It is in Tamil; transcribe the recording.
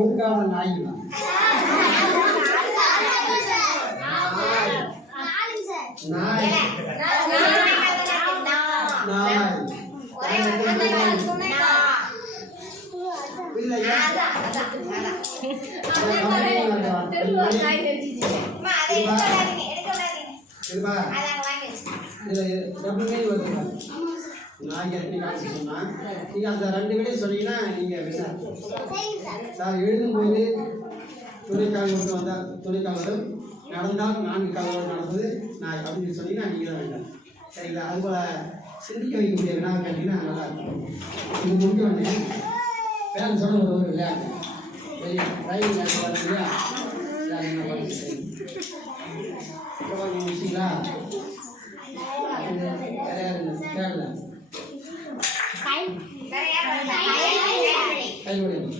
ஊருக்கான நாய்ங்களா? நாய் நீங்க அந்த 2 விடையும் சொன்னீங்கன்னா நீங்க சார் எழுதும்போது துணைக்கால் மட்டும் வந்தால் துணைக்கால் வரும், நடந்தால் 4 கால்கள் நடந்தது நான் அப்படின்னு சொன்னீங்கன்னா நீங்கள் தான் வேண்டாம். சரிங்களா? அதுபோல் சிந்திக்க வைக்கக்கூடிய வினாவை கேட்டீங்கன்னா நல்லா இருக்கும். இது முடிஞ்ச உடனே பேரன் சொன்ன ஒரு விளையாட்டு வெளியே டிரைவிங் கிளாஸ் வர இல்லையா? முடிச்சிங்களா? வேற யாரு கேரள கைவிடுங்க.